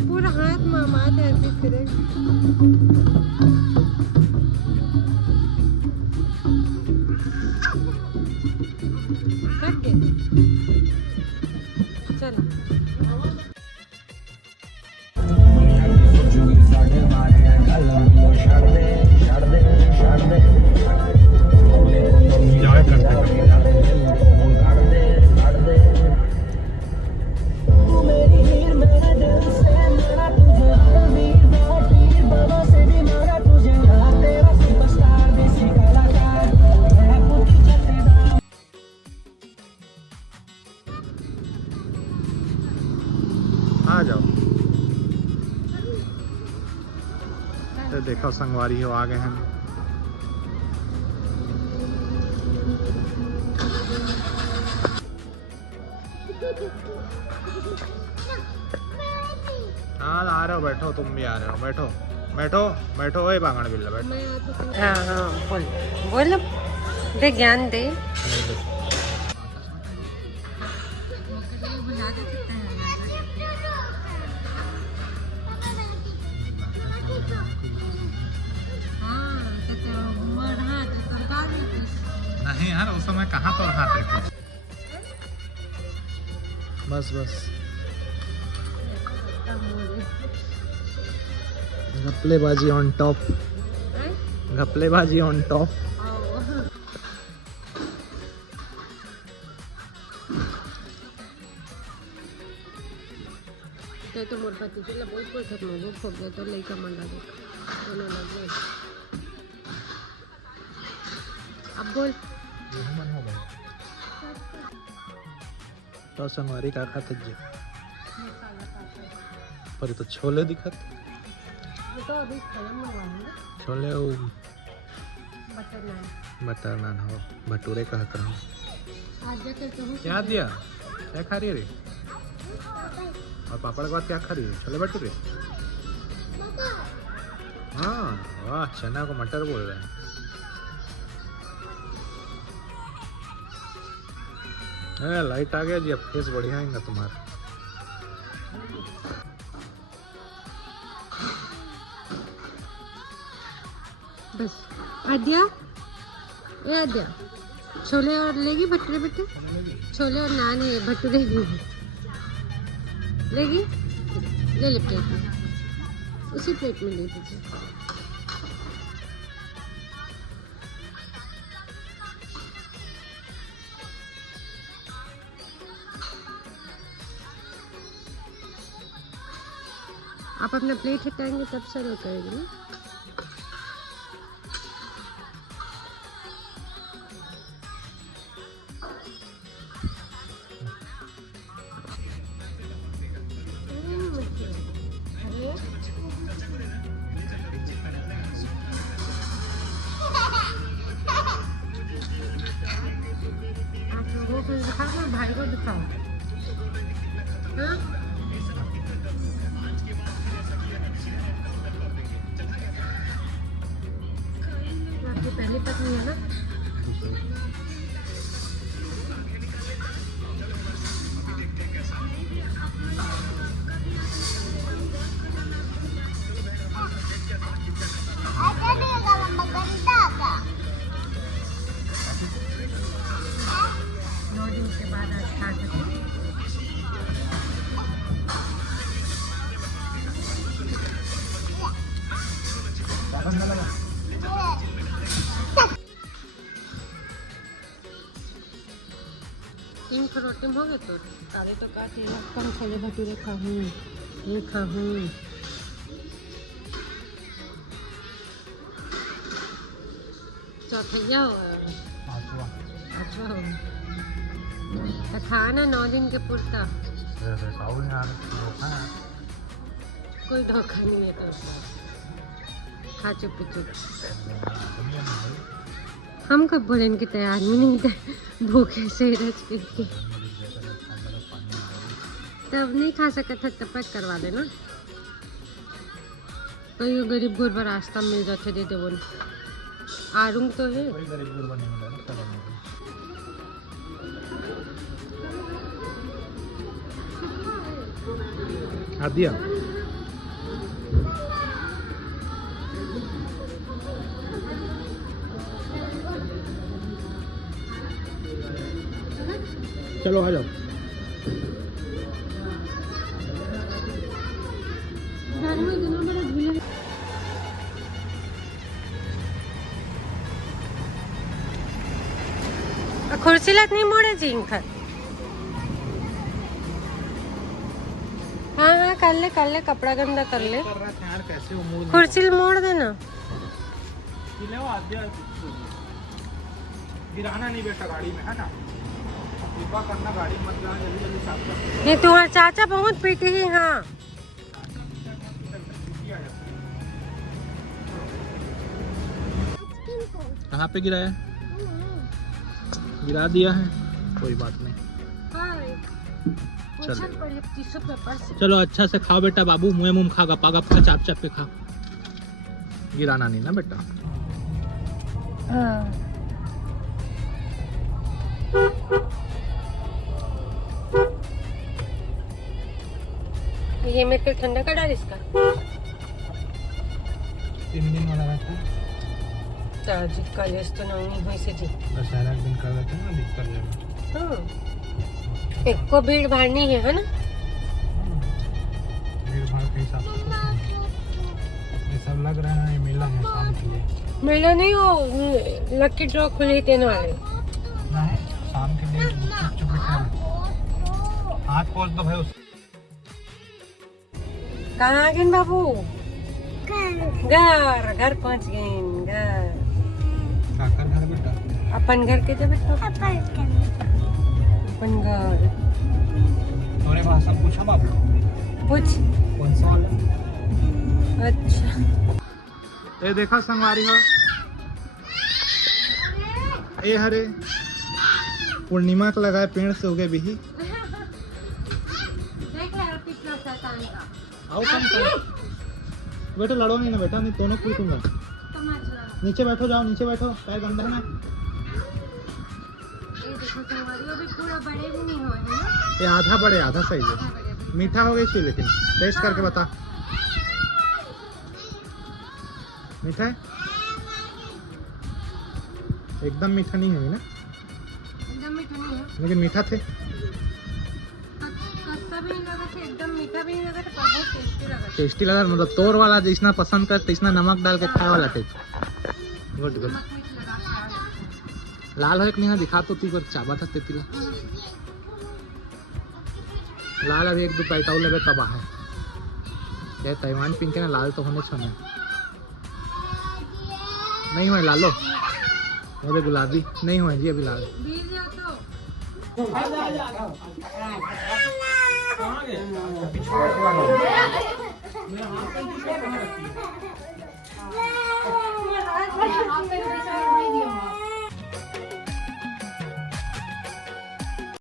पूरा हाथ मामा ऐसे फिरे। चलो आ जाओ। तो देखो संगवारी हो आ गए हैं। हाँ आ रहे हो, बैठो, तुम भी आ रहे हो, बैठो बैठो बैठो। ओए बांगड़ बिल्ला बैठो। हाँ हाँ बोल बोल, दे ज्ञान दे। नहीं यार, उस समय कहाँ तो हाथ रखे। बस बस, घपलेबाजी ऑन टॉप, घपलेबाजी ऑन टॉप। तो मोर पति से बहुत कोई खत्म हो खो गया तो लइका मंडा दे दोनों लगे। अब बोल तो संगवारी का खाते जे पर तो छोले दिखत। तो अभी खत्म हुआ है छोले वो बटर नान। बटर नान हो, भटूरे कहा करो। आज जाकर तो क्या दिया, क्या खा रही है रे? और पापड़ के बाद क्या खा रही है? छोले भटूरे। हाँ वाह, चना को मटर बोल रहे हैं। लाइट आ गया जी, अब फेस बढ़िया आएगा तुम्हारा। बस आद्या, ए आद्या, छोले और लेगी भटूरे बेटे? छोले और नान है, भटूरे नहीं लेगी? ले ले प्लेट में, उसी प्लेट में ले दीजिए। आप अपना प्लेट हटाएंगे तब सर्व करेंगे ना। आप लोगों को दिखाओ, भाई को दिखाओ। हाँ आपकी पहली पत्नी है ना? तीन रोटी हो गए तो तारे तो काटे। कम छोले भटूरे खाऊं, ये खाऊं। चौथैया हो तो खाना 9 दिन के पुरता। कोई धोखा नहीं है तो खा चुप चुप। हम कब बोले इनकी तैयार में नहीं, भूखे से रच के तब नहीं खा सका था, तब करवा देना। कहीं गरीब गुरबा रास्ता मिल जाते दे देवन आरुंग तो है वही गरीब गुरबा नहीं मिला ना चलो आदिया चलो आ जाओ खुर्सीलात नहीं मोड़े जी इनका हाँ हाँ कर ले कपड़ा गंदा कर ले कर रहा था यार कैसे वो मूड कुर्सी मोड़ देना ले वो आदिया गिराना नहीं बेटा गाड़ी में है ना कृपा करना गाड़ी मत गिराना जल्दी जल्दी साफ कर ये तुम्हारा चाचा बहुत पीटे ही हाँ कहाँ पे गिराया गिरा दिया है कोई बात नहीं चलो अच्छा से खाओ बेटा बाबू मुँह मुँह खा गपा गप का चाप चाप के खा गिराना नहीं ना बेटा ये मेरे को ठंडा का डाल इसका 3 दिन वाला रहता है ताजी कॉलेज तो नहीं हुई से जी दशहरा के दिन कर देते हैं ना दिक्कत जाएगा हाँ एक को भीड़ भाड़ नहीं है ना भीड़ भाड़ के हिसाब से कुछ नहीं। ये सब लग रहा है मेला है शाम के लिए मेला नहीं हो लक्की ड्रॉ खुली तेन वाले नहीं शाम के लिए चुप चुप हाथ पहुँच दो भाई उस कहाँ आ गए बाबू घर पहुँच गए घर काकर घर बेटा अपन घर के जब अपन घर तोरे भाषा पूछा बाबू पूछ कौन सा वाला अच्छा ये देखा संगवारी हो ये हरे पूर्णिमा का लगाए पेड़ से उगे भी आओ कम कर बेटा लड़ो नहीं ना बेटा नहीं दोनों कूटूंगा नीचे बैठो जाओ नीचे बैठो पैर गंदा है ना ये आधा बड़े आधा सही है मीठा हो गई छी लेकिन टेस्ट करके बता मीठा है एकदम मीठा नहीं है ना एकदम मीठा नहीं है लेकिन मीठा थे कच्चा भी नहीं लगा था एकदम मीठा भी नहीं लगा था बहुत टेस्टी लगा टेस्टी लगा मतलब तोर वाला जितना पसंद करते इतना नमक डाल के खाए वाला टेस्ट गुड गुड लाल हो कि नहीं दिखा तो तू कर चाबा था तेतिला लाल अभी 1-2 पैटाऊ लगे तब है ये ताइवान पिंक है ना लाल तो होने छने नहीं हुए लालो अरे गुलाबी नहीं हुए जी अभी लाल